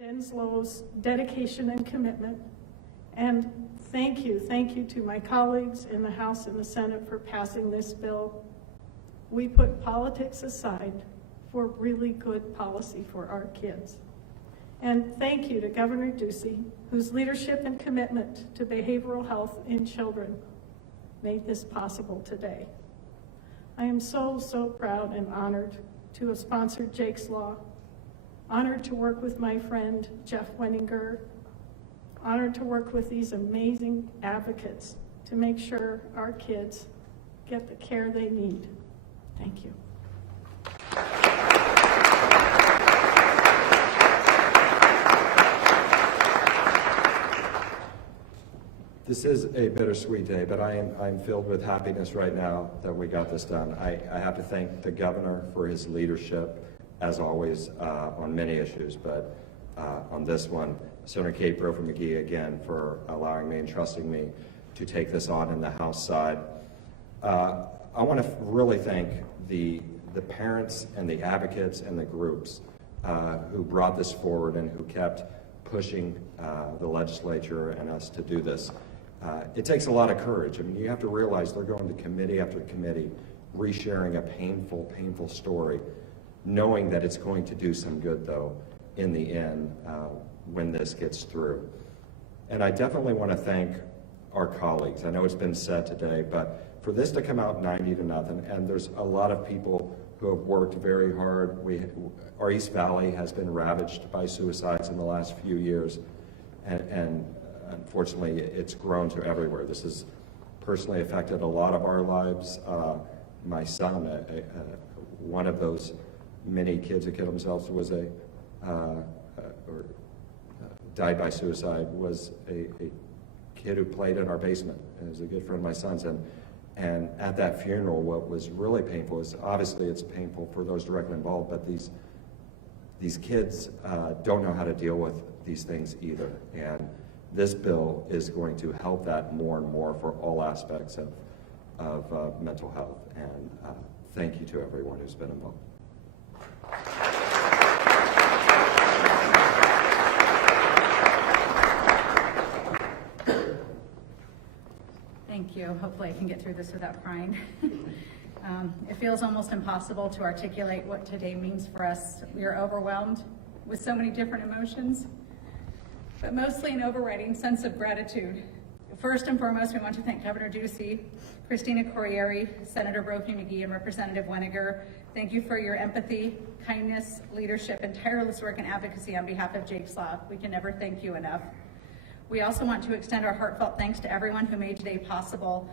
Denslow's dedication and commitment. And thank you to my colleagues in the House and the Senate for passing this bill. We put politics aside for really good policy for our kids. And thank you to Governor Ducey, whose leadership and commitment to behavioral health in children made this possible today. I am so proud and honored to have sponsored Jake's Law, honored to work with my friend Jeff Weninger, honored to work with these amazing advocates to make sure our kids get the care they need. Thank you. This is a bittersweet day, but I'm filled with happiness right now that we got this done. I have to thank the governor for his leadership, as always, on many issues, but on this one, Senator Kate Brophy McGee again for allowing me and trusting me to take this on in the House side. I want to really thank the parents and the advocates and the groups who brought this forward and who kept pushing the legislature and us to do this. It takes a lot of courage. I mean, you have to realize they're going to committee after committee, resharing a painful story, knowing that it's going to do some good, though, in the end, when this gets through. And I definitely want to thank our colleagues. I know it's been said today, but for this to come out 90-0, and there's a lot of people who have worked very hard. Our East Valley has been ravaged by suicides in the last few years, and unfortunately, it's grown to everywhere. This has personally affected a lot of our lives. My son, one of those many kids who killed themselves, was died by suicide, was a kid who played in our basement. He was a good friend of my son's. And at that funeral, what was really painful is, obviously it's painful for those directly involved, but these kids don't know how to deal with these things either. And this bill is going to help that more and more for all aspects of mental health. And thank you to everyone who's been involved. Thank you. Hopefully I can get through this without crying. It feels almost impossible to articulate what today means for us. We are overwhelmed with so many different emotions, but mostly an overriding sense of gratitude. First and foremost, we want to thank Governor Ducey, Christina Corieri, Senator Brophy McGee, and Representative Weninger. Thank you for your empathy, kindness, leadership, and tireless work and advocacy on behalf of Jake's Law. We can never thank you enough. We also want to extend our heartfelt thanks to everyone who made today possible.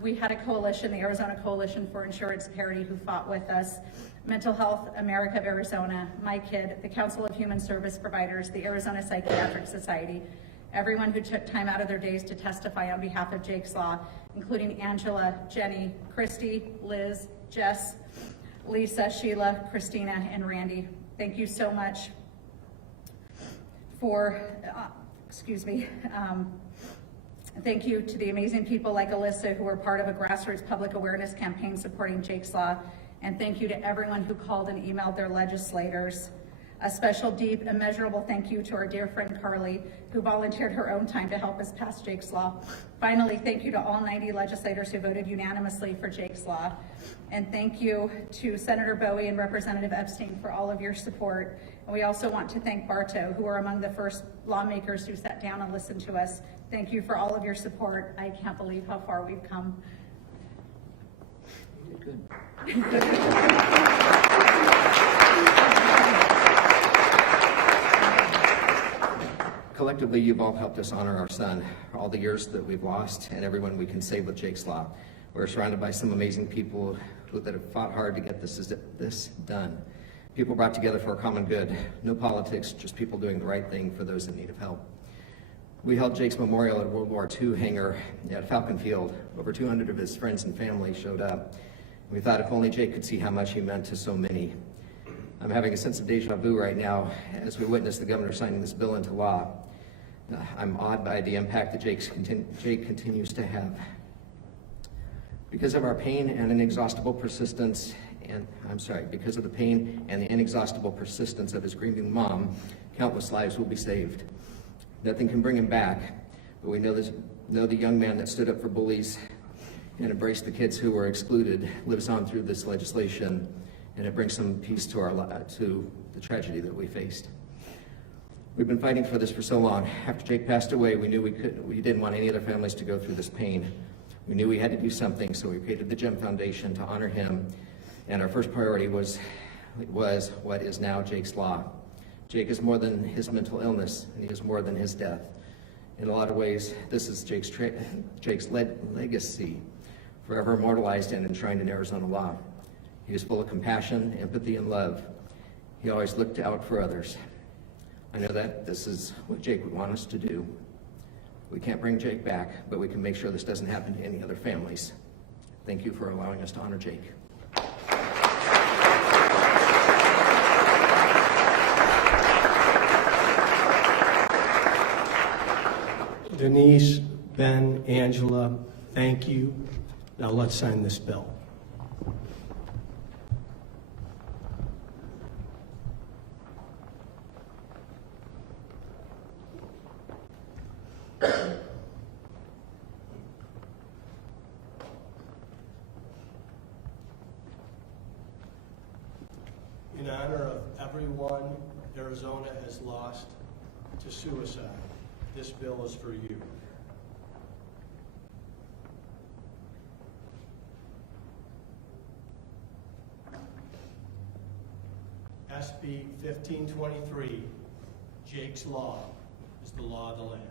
We had a coalition, the Arizona Coalition for Insurance Parity, who fought with us, Mental Health America of Arizona, My Kid, the Council of Human Service Providers, the Arizona Psychiatric Society, everyone who took time out of their days to testify on behalf of Jake's Law, including Angela, Jenny, Christy, Liz, Jess, Lisa, Sheila, Christina, and Randy. Thank you so much for, thank you to the amazing people like Alyssa who were part of a grassroots public awareness campaign supporting Jake's Law. And thank you to everyone who called and emailed their legislators. A special, deep, immeasurable thank you to our dear friend Carly, who volunteered her own time to help us pass Jake's Law. Finally, thank you to all 90 legislators who voted unanimously for Jake's Law. And thank you to Senator Bowie and Representative Epstein for all of your support. And we also want to thank Bartow, who were among the first lawmakers who sat down and listened to us. Thank you for all of your support. I can't believe how far we've come. Good. Collectively, you've all helped us honor our son, all the years that we've lost, and everyone we can save with Jake's Law. We're surrounded by some amazing people that have fought hard to get this done. People brought together for a common good. No politics, just people doing the right thing for those in need of help. We held Jake's memorial at World War II hangar at Falcon Field. Over 200 of his friends and family showed up. We thought if only Jake could see how much he meant to so many. I'm having a sense of deja vu right now as we witness the governor signing this bill into law. I'm awed by the impact that Jake continues to have. Because of our pain and inexhaustible persistence because of the pain and the inexhaustible persistence of his grieving mom, countless lives will be saved. Nothing can bring him back, but we know the young man that stood up for bullies and embraced the kids who were excluded lives on through this legislation, and it brings some peace to to the tragedy that we faced. We've been fighting for this for so long. After Jake passed away, we knew we didn't want any other families to go through this pain. We knew we had to do something, so we created the JEM Foundation to honor him, and our first priority was what is now Jake's Law. Jake is more than his mental illness, and he is more than his death. In a lot of ways, this is Jake's legacy, forever immortalized and enshrined in Arizona law. He was full of compassion, empathy, and love. He always looked out for others. I know that this is what Jake would want us to do. We can't bring Jake back, but we can make sure this doesn't happen to any other families. Thank you for allowing us to honor Jake. Denise, Ben, Angela, thank you. Now let's sign this bill. In honor of everyone Arizona has lost to suicide, this bill is for you. SB 1523, Jake's Law, is the law of the land.